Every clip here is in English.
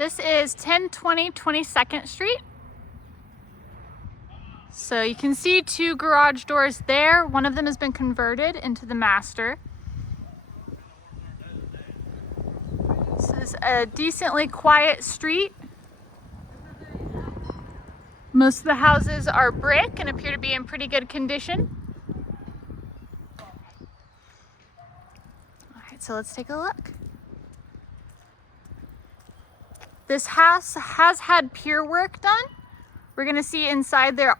This is 1020 22nd Street. So you can see two garage doors there. One of them has been converted into the master. This is a decently quiet street. Most of the houses are brick and appear to be in pretty good condition. All right, so let's take a look. This house has had pier work done. We're gonna see inside there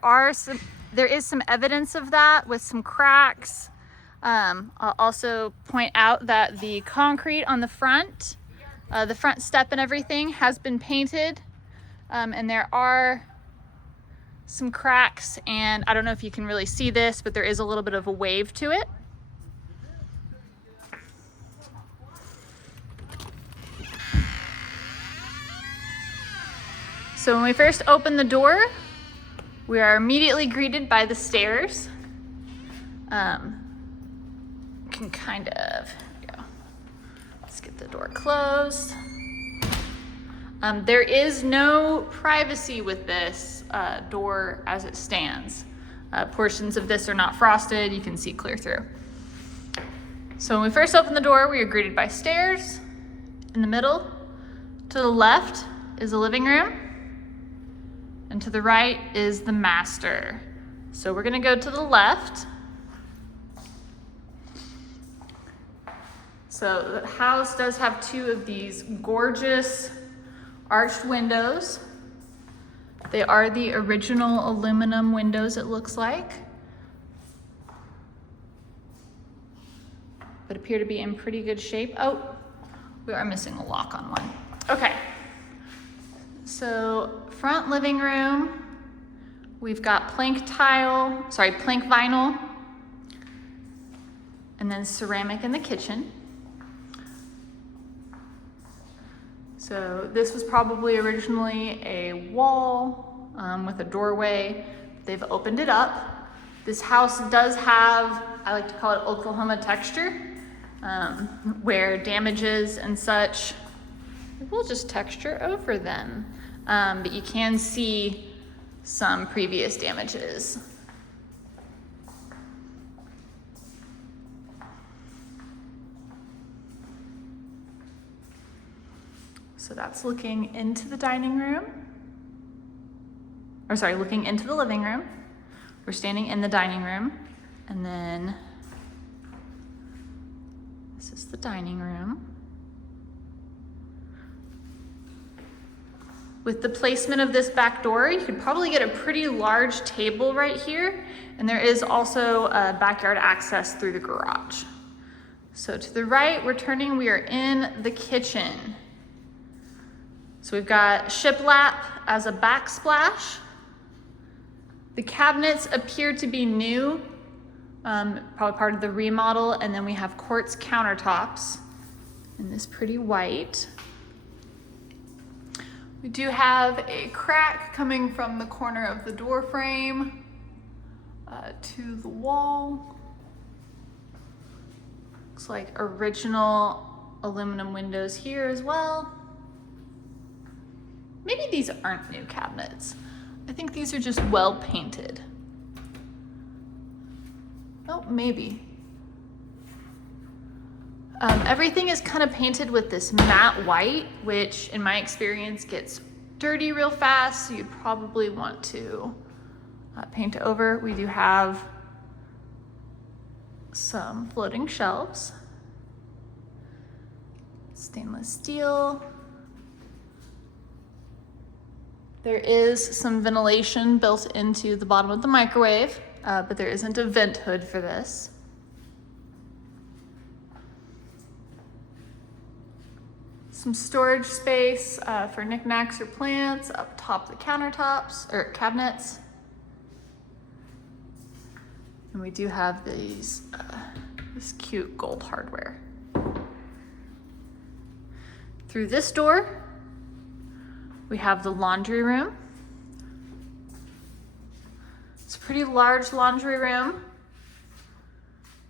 is some evidence of that with some cracks. I'll also point out that the concrete on the front step and everything has been painted, and there are some cracks, and I don't know if you can really see this, but there is a little bit of a wave to it. So when we first open the door, we are immediately greeted by the stairs. Can kind of, let's get the door closed. There is no privacy with this door as it stands. Portions of this are not frosted, you can see clear through. So when we first open the door, we are greeted by stairs. In the middle, to the left is a living room, and to the right is the master. So we're gonna go to the left. So the house does have two of these gorgeous arched windows. They are the original aluminum windows, it looks like, but appear to be in pretty good shape. Oh, we are missing a lock on one. Okay, so front living room, we've got plank vinyl, and then ceramic in the kitchen. So this was probably originally a wall with a doorway. They've opened it up. This house does have, I like to call it Oklahoma texture, where damages and such, we'll just texture over them. But you can see some previous damages. So that's looking into the dining room. Or sorry, looking into the living room. We're standing in the dining room. And then this is the dining room. With the placement of this back door, you could probably get a pretty large table right here. And there is also a backyard access through the garage. So to the right, we are in the kitchen. So we've got shiplap as a backsplash. The cabinets appear to be new, probably part of the remodel, and then we have quartz countertops in this pretty white. We do have a crack coming from the corner of the door frame to the wall. Looks like original aluminum windows here as well. Maybe these aren't new cabinets. I think these are just well painted. Oh, maybe. Everything is kind of painted with this matte white, which in my experience gets dirty real fast, so you'd probably want to paint over. We do have some floating shelves. Stainless steel. There is some ventilation built into the bottom of the microwave, but there isn't a vent hood for this. Some storage space for knickknacks or plants up top of the countertops or cabinets. And we do have these, this cute gold hardware. Through this door, we have the laundry room. It's a pretty large laundry room.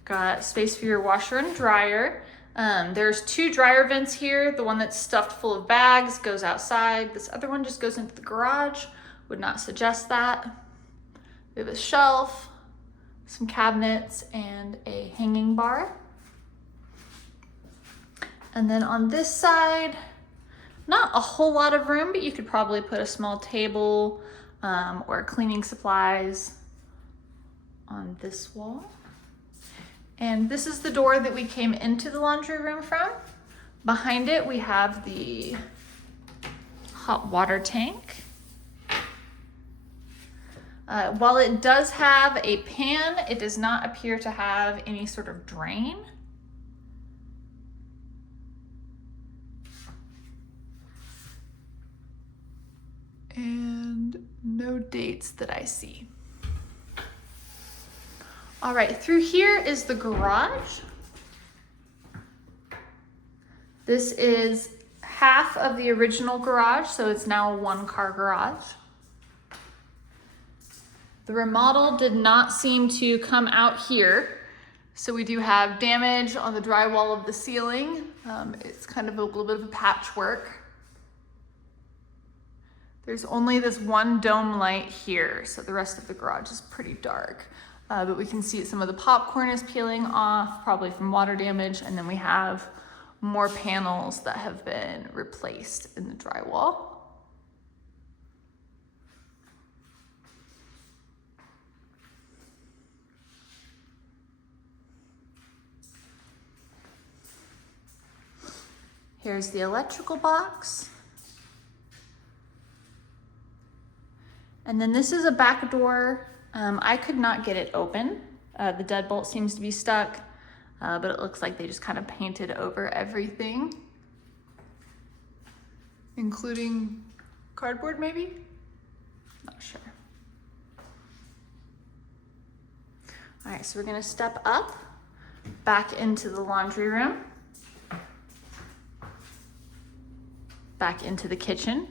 Got space for your washer and dryer. There's 2 dryer vents here. The one that's stuffed full of bags goes outside. This other one just goes into the garage. Would not suggest that. We have a shelf, some cabinets, and a hanging bar. And then on this side, not a whole lot of room, but you could probably put a small table or cleaning supplies on this wall. And this is the door that we came into the laundry room from. Behind it, we have the hot water tank. While it does have a pan, it does not appear to have any sort of drain. And no dates that I see. All right, through here is the garage. This is half of the original garage, so it's now a 1-car garage. The remodel did not seem to come out here, so we do have damage on the drywall of the ceiling. It's kind of a little bit of a patchwork. There's only this one dome light here, so the rest of the garage is pretty dark. But we can see some of the popcorn is peeling off, probably from water damage, and then we have more panels that have been replaced in the drywall. Here's the electrical box. And then this is a back door. I could not get it open. The deadbolt seems to be stuck, but it looks like they just kind of painted over everything, including cardboard maybe? Not sure. All right, so we're gonna step up back into the laundry room, back into the kitchen.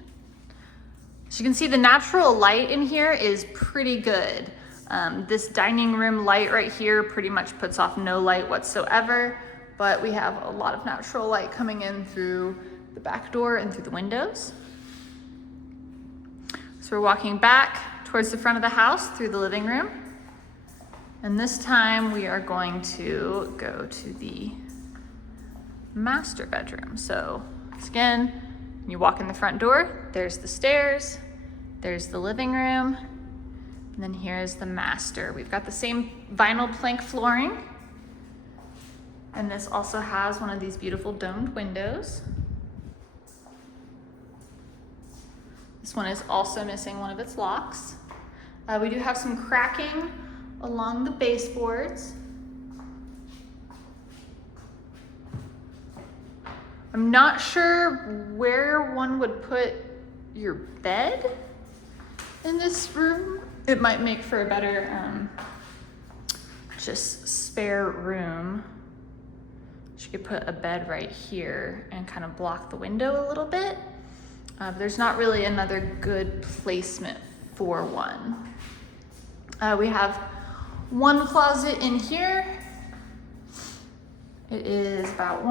So you can see the natural light in here is pretty good. This dining room light right here pretty much puts off no light whatsoever, but we have a lot of natural light coming in through the back door and through the windows. So we're walking back towards the front of the house through the living room. And this time we are going to go to the master bedroom. So again, you walk in the front door, there's the stairs, there's the living room, and then here's the master. We've got the same vinyl plank flooring, and this also has one of these beautiful domed windows. This one is also missing one of its locks. We do have some cracking along the baseboards. I'm not sure where one would put your bed in this room. It might make for a better just spare room. You could put a bed right here and kind of block the window a little bit. But there's not really another good placement for one. We have one closet in here. It is about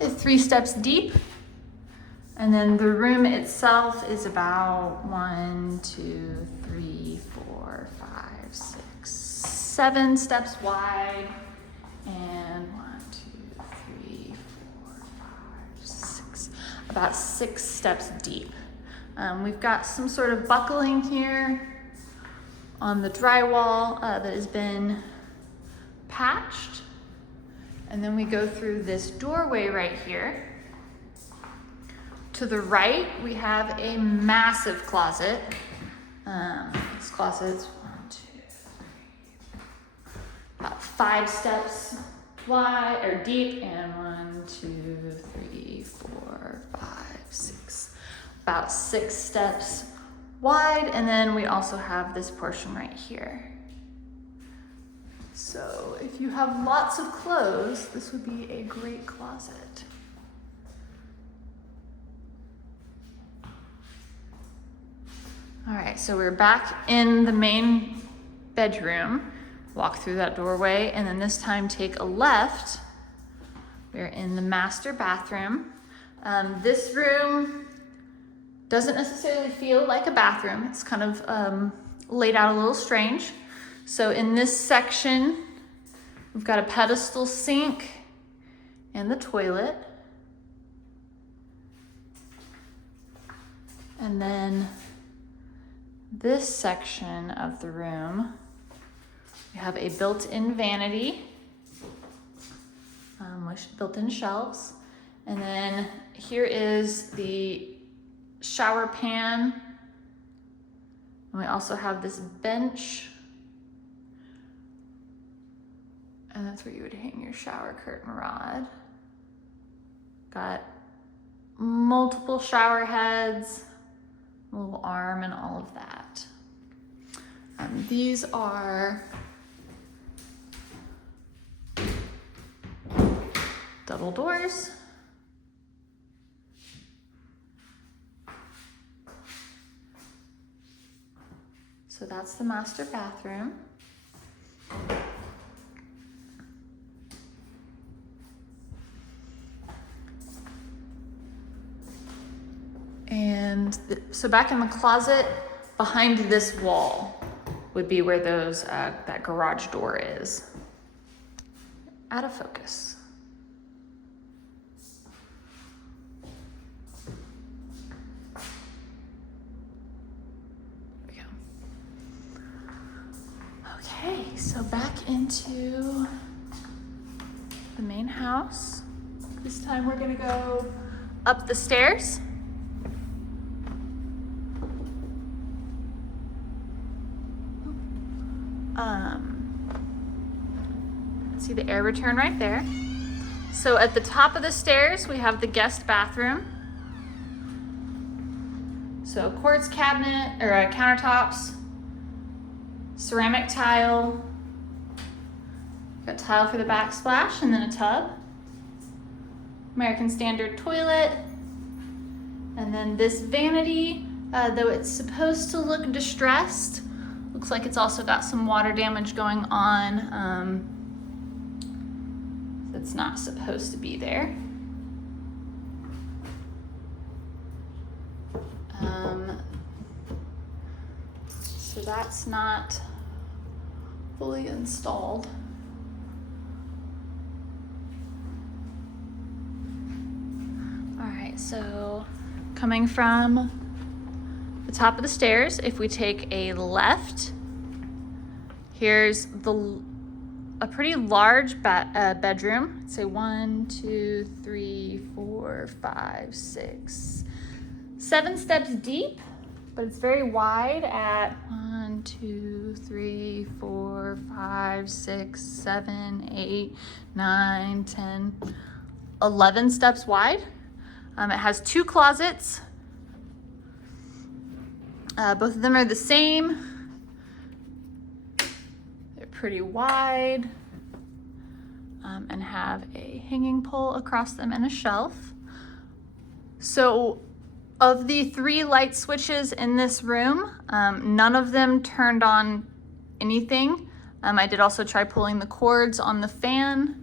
3 steps deep. And then the room itself is about 1, 2, 3, 4, 5, 6, 7 steps wide. And 1, 2, 3, 4, 5, 6, about 6 steps deep. We've got some sort of buckling here on the drywall that has been patched. And then we go through this doorway right here. To the right, we have a massive closet. This closet's 1, 2, 3, about 5 steps wide or deep, and 1, 2, 3, 4, 5, 6, about 6 steps wide. And then we also have this portion right here. So if you have lots of clothes, this would be a great closet. All right, so we're back in the main bedroom. walk through that doorway, and then this time take a left. We're in the master bathroom. This room doesn't necessarily feel like a bathroom. It's kind of laid out a little strange. So in this section, we've got a pedestal sink and the toilet. And then this section of the room, we have a built-in vanity with built-in shelves. And then here is the shower pan. And we also have this bench. And that's where you would hang your shower curtain rod. Got multiple shower heads, a little arm, and all of that. These are double doors. So that's the master bathroom. And so back in the closet, behind this wall would be where those that garage door is. Out of focus. There we go. Okay, so back into the main house. This time we're gonna go up the stairs. See the air return right there. So at the top of the stairs, we have the guest bathroom. So quartz cabinet or countertops, ceramic tile, got tile for the backsplash, and then a tub. American Standard toilet, and then this vanity, though it's supposed to look distressed, looks like it's also got some water damage going on. That's not supposed to be there. So that's not fully installed. All right, so coming from the top of the stairs, if we take a left, here's a pretty large bedroom. I'd say 1, 2, 3, 4, 5, 6, 7 steps deep, but it's very wide at 1, 2, 3, 4, 5, 6, 7, 8, 9, 10, 11 steps wide. It has 2 closets. Both of them are the same. They're pretty wide and have a hanging pole across them and a shelf. So of the 3 light switches in this room, none of them turned on anything. I did also try pulling the cords on the fan,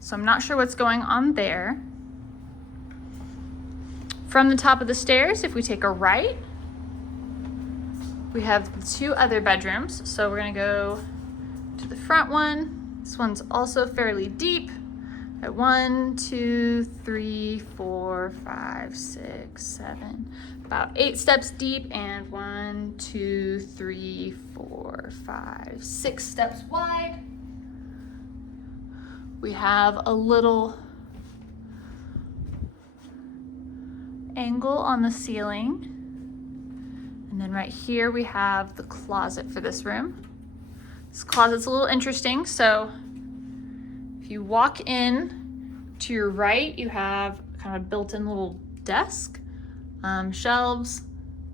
so I'm not sure what's going on there. From the top of the stairs, if we take a right, we have 2 other bedrooms. So we're gonna go to the front one. This one's also fairly deep at 1, 2, 3, 4, 5, 6, 7, about 8 steps deep, and 1, 2, 3, 4, 5, 6 steps wide. We have a little angle on the ceiling. And then right here we have the closet for this room. This closet's a little interesting. So if you walk in to your right, you have kind of built-in little desk, shelves.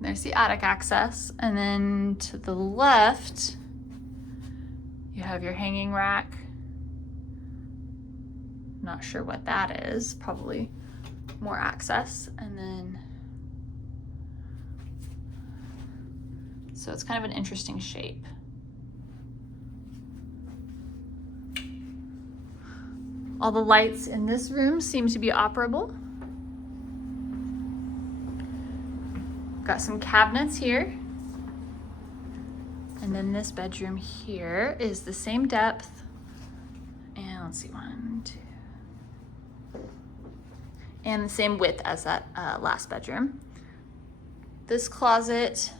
There's the attic access. And then to the left, you have your hanging rack. Not sure what that is, probably more access. And then, so it's kind of an interesting shape. All the lights in this room seem to be operable. Got some cabinets here. And then this bedroom here is the same depth. And let's see, 1, 2. And the same width as that last bedroom. This closet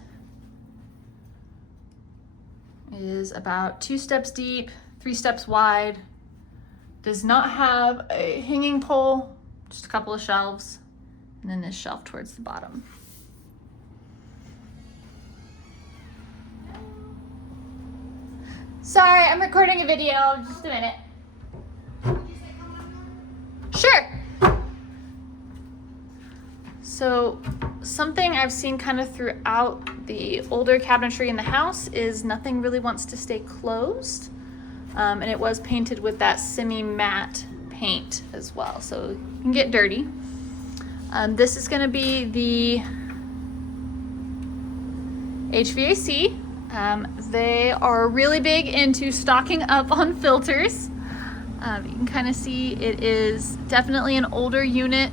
is about 2 steps deep, 3 steps wide. Does not have a hanging pole, just a couple of shelves, and then this shelf towards the bottom. Sorry, I'm recording a video, just a minute. Sure. So something I've seen kind of throughout the older cabinetry in the house is nothing really wants to stay closed. And it was painted with that semi-matte paint as well, so you can get dirty. This is going to be the HVAC. They are really big into stocking up on filters. You can kind of see it is definitely an older unit.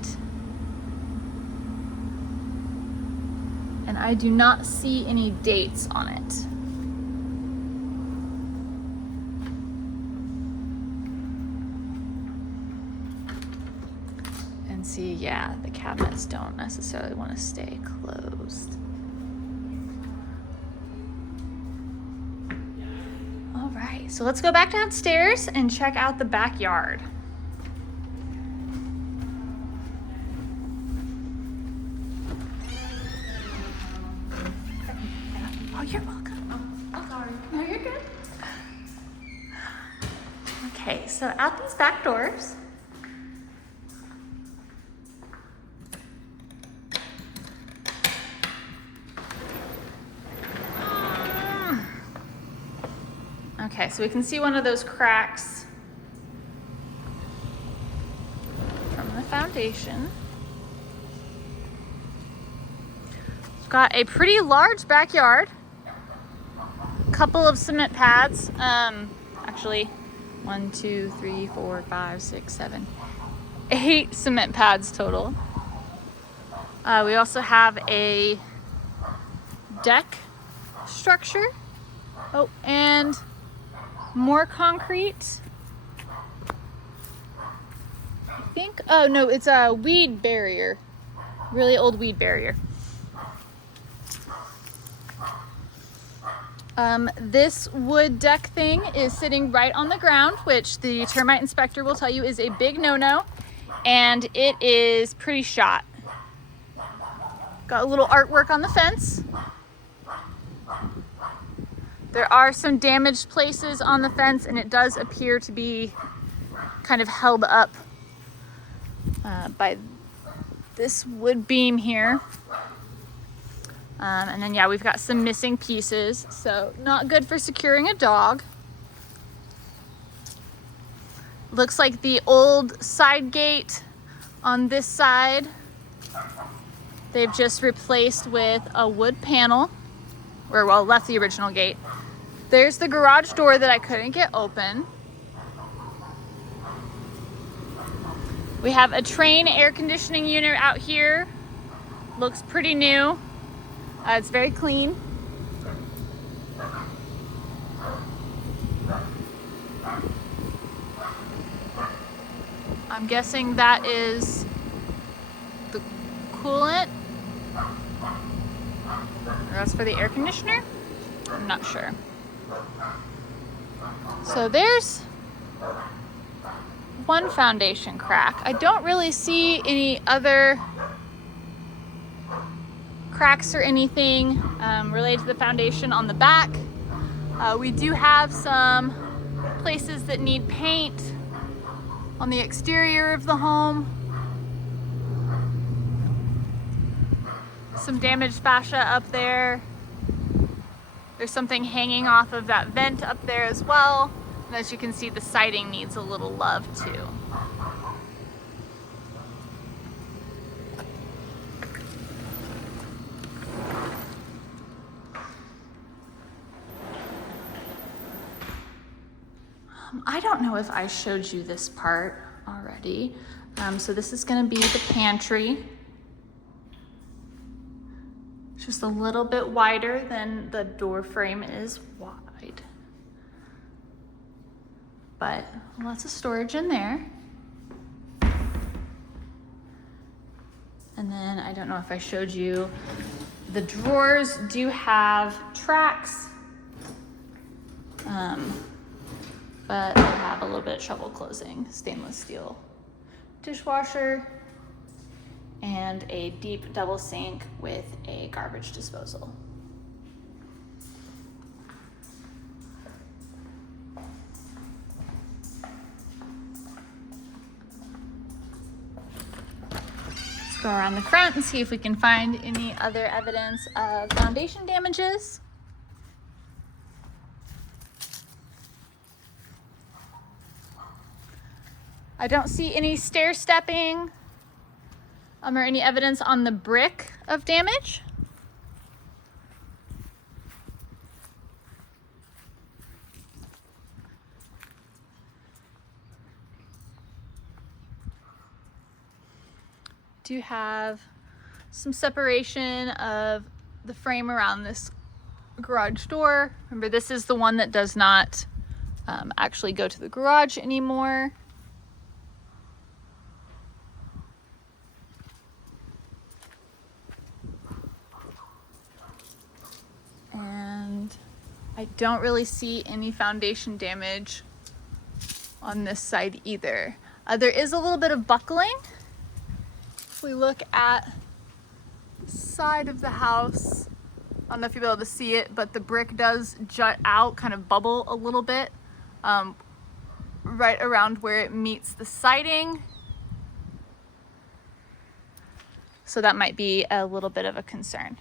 And I do not see any dates on it. And see, yeah, the cabinets don't necessarily want to stay closed. All right, so let's go back downstairs and check out the backyard. Oh, you're welcome. Oh, sorry. No, you're good. Okay, so out these back doors. Okay, so we can see one of those cracks from the foundation. We've got a pretty large backyard. Couple of cement pads. Actually, 1, 2, 3, 4, 5, 6, 7, 8 cement pads total. We also have a deck structure. Oh, and more concrete. I think, oh no, it's a weed barrier. Really old weed barrier. This wood deck thing is sitting right on the ground, which the termite inspector will tell you is a big no-no, and it is pretty shot. Got a little artwork on the fence. There are some damaged places on the fence, and it does appear to be kind of held up by this wood beam here. And then, yeah, we've got some missing pieces, so not good for securing a dog. Looks like the old side gate on this side, they've just replaced with a wood panel, or well, left the original gate. There's the garage door that I couldn't get open. We have a Trane air conditioning unit out here. Looks pretty new. It's very clean. I'm guessing that is the coolant. Or that's for the air conditioner? I'm not sure. So there's one foundation crack. I don't really see any other cracks or anything related to the foundation on the back. We do have some places that need paint on the exterior of the home. Some damaged fascia up there. There's something hanging off of that vent up there as well. And as you can see, the siding needs a little love too. I don't know if I showed you this part already. So this is gonna be the pantry. It's just a little bit wider than the door frame is wide. But lots of storage in there. And then I don't know if I showed you, the drawers do have tracks, but they have a little bit of trouble closing. Stainless steel dishwasher and a deep double sink with a garbage disposal. Let's go around the front and see if we can find any other evidence of foundation damages. I don't see any stair stepping or any evidence on the brick of damage. Do have some separation of the frame around this garage door. Remember, this is the one that does not actually go to the garage anymore. And I don't really see any foundation damage on this side either. There is a little bit of buckling. If we look at the side of the house, I don't know if you'll be able to see it, but the brick does jut out, kind of bubble a little bit, right around where it meets the siding. So that might be a little bit of a concern.